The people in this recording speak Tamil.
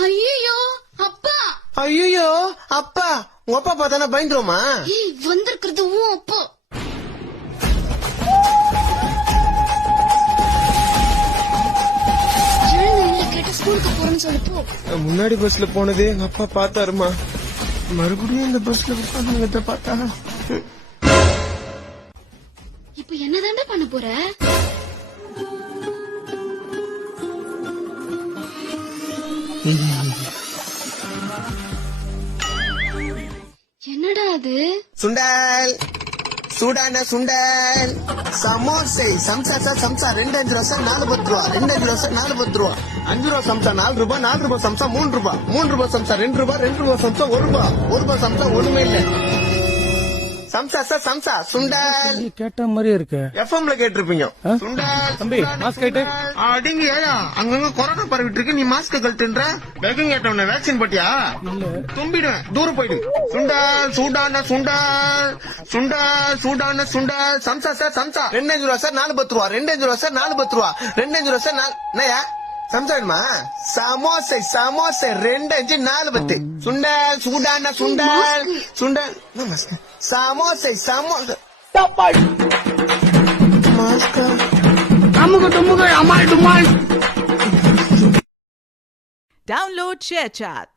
ஐயோ அப்பா. ஐயோ அப்பா, உங்க அப்பா பார்த்தானே பயந்துருமா? வந்திருக்கிறது உன் அப்பா. கேட்ட ஸ்கூலுக்கு போறேன்னு சொல்லப்போ முன்னாடி பஸ்ல போனதே எங்க அப்பா பார்த்தாருமா. மறுபடியும் இந்த பஸ்ல உட்காந்து பார்த்தா இப்ப என்னதாண்டா பண்ண போற? என்னடா அது? சுண்டல், சூடான சுண்டல், சமோசை, சம்சா சம்சா 2 5 ரூபா 4 10 ரூபா, 2 5 ரூபா 4 10 ரூபா, 5 ரூபா சம்சா 4 ரூபா, 4 ரூபா சம்சா 3 ரூபா, 3 ரூபா சம்சா 2 ரூபா, 2 ரூபா சம்சா 1 ரூபா, 1 ரூபா சம்சா ஒண்ணுமே இல்ல. சம்சா சம்சா சுண்டல் கேட்ட மாதிரியே இருக்கு. எஃப்எம்ல கேட்டிருப்பீங்க. சுண்டல் தம்பி மாஸ்க் ஆயிட்டு அடிங்க. ஏயா அங்கங்க கொரோனா பரவிட்டு இருக்கு, நீ மாஸ்க் கழட்டுன்ற. வேகம் கேட்டவன வேக்சின் போட்டியா? தும்பிடுவேன், தூரம் போயிடு. சுண்டல், சூடான சுண்டல், சுண்டல், சூடான சுண்டல், சம்சா சார் சம்சா 2 5 ரூபா சார் 4 10 ரூபா, 2 5 ரூபா சார் 4 10 ரூபா, 2 5 ரூபா சார் என்னயா சம்சா வேணுமா? சமோசை சமோசை 2 5 4 10. சுண்டல், சூடான சுண்டல், சுண்டல் சமோசை சமோசை மாஸ்கா அமுக டுமுக அமால் டுமால். Download ShareChat.